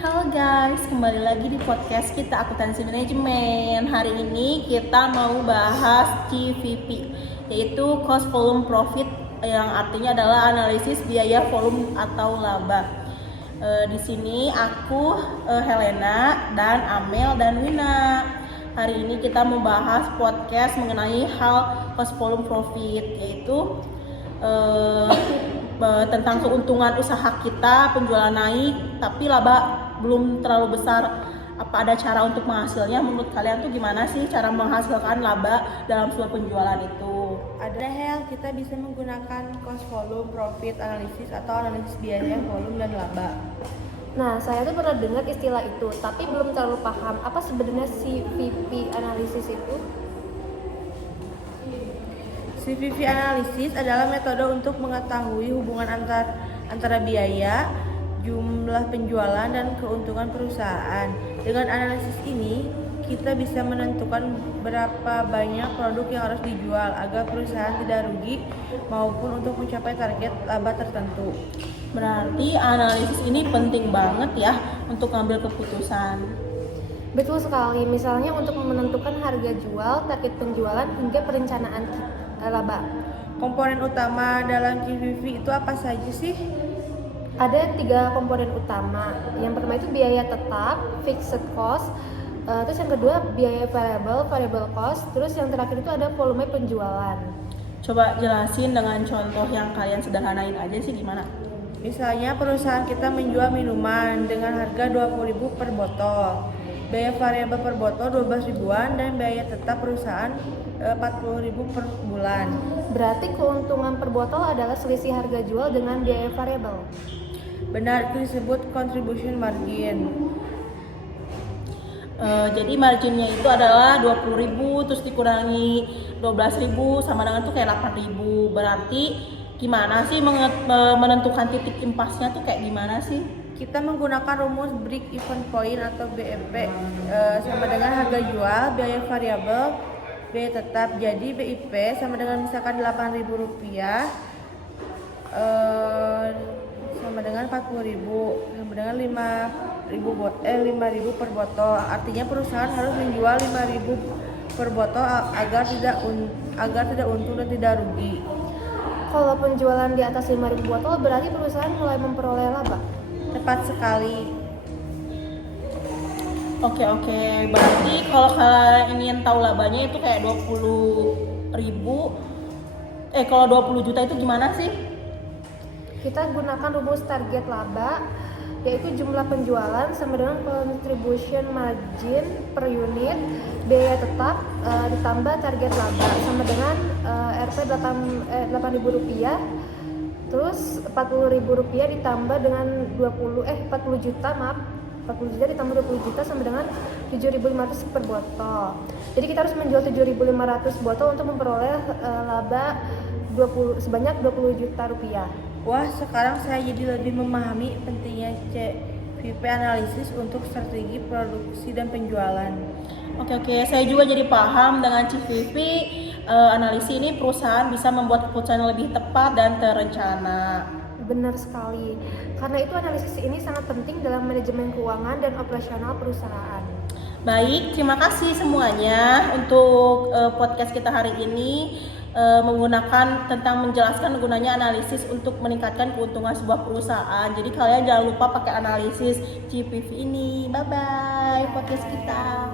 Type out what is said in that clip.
Halo guys, kembali lagi di podcast kita Akuntansi Manajemen. Hari ini kita mau bahas CVP, yaitu Cost Volume Profit, yang artinya adalah analisis biaya volume atau laba. Di sini aku, Helena, dan Amel dan Wina. Hari ini kita membahas podcast mengenai hal Cost Volume Profit, yaitu tentang keuntungan usaha kita, penjualan naik tapi laba belum terlalu besar. Apa ada cara untuk menghasilnya? Menurut kalian tuh gimana sih cara menghasilkan laba dalam sebuah penjualan itu? Ada hal kita bisa menggunakan cost volume profit analysis atau analisis biaya volume dan laba. Nah, saya tuh pernah dengar istilah itu, tapi belum terlalu paham apa sebenarnya CVP analisis itu. CVP analysis adalah metode untuk mengetahui hubungan antara biaya, jumlah penjualan, dan keuntungan perusahaan. Dengan analisis ini, kita bisa menentukan berapa banyak produk yang harus dijual agar perusahaan tidak rugi maupun untuk mencapai target laba tertentu. Berarti analisis ini penting banget ya untuk ngambil keputusan. Betul sekali, misalnya untuk menentukan harga jual, target penjualan, hingga perencanaan laba. Komponen utama dalam CVP itu apa saja sih? Ada 3 komponen utama. Yang pertama itu biaya tetap, fixed cost. Terus yang kedua biaya variable cost. Terus yang terakhir itu ada volume penjualan. Coba jelasin dengan contoh yang kalian sederhanain aja sih gimana? Misalnya perusahaan kita menjual minuman dengan harga 20.000 per botol. Biaya variabel per botol 12 ribuan dan biaya tetap perusahaan 40.000 per bulan. Berarti keuntungan per botol adalah selisih harga jual dengan biaya variabel. Benar, itu disebut contribution margin. Jadi marginnya itu adalah 20.000 terus dikurangi 12.000 sama dengan tuh kayak 8.000. Berarti gimana sih menentukan titik impasnya tuh kayak gimana sih? Kita menggunakan rumus break even point atau BEP, sama dengan harga jual, biaya variabel, biaya tetap. Jadi BIP sama dengan misalkan Rp8.000, sama dengan 40.000, sama dengan 5.000 per botol. Artinya perusahaan harus menjual 5.000 per botol agar tidak untung dan tidak rugi. Kalau penjualan di atas 5.000 botol berarti perusahaan mulai memperoleh laba. Tepat sekali. Oke, berarti kalau kalian ingin tahu labanya itu kayak 20.000. Kalau 20 juta itu gimana sih? Kita gunakan rumus target laba, yaitu jumlah penjualan sama dengan contribution margin per unit, biaya tetap ditambah target laba sama dengan Rp 8.000, terus Rp40.000 ditambah dengan 40 juta ditambah 20 juta sama dengan 7.500 per botol. Jadi kita harus menjual 7.500 botol untuk memperoleh laba sebanyak 20 juta rupiah. Wah, sekarang saya jadi lebih memahami pentingnya CVP analisis untuk strategi produksi dan penjualan. Oke, saya juga jadi paham dengan CVP analisis ini perusahaan bisa membuat keputusan yang lebih tepat dan terencana. Benar sekali. Karena itu analisis ini sangat penting dalam manajemen keuangan dan operasional perusahaan. Baik, terima kasih semuanya untuk podcast kita hari ini. Menggunakan tentang menjelaskan gunanya analisis untuk meningkatkan keuntungan sebuah perusahaan. Jadi kalian jangan lupa pakai analisis CVP ini. Bye bye podcast kita.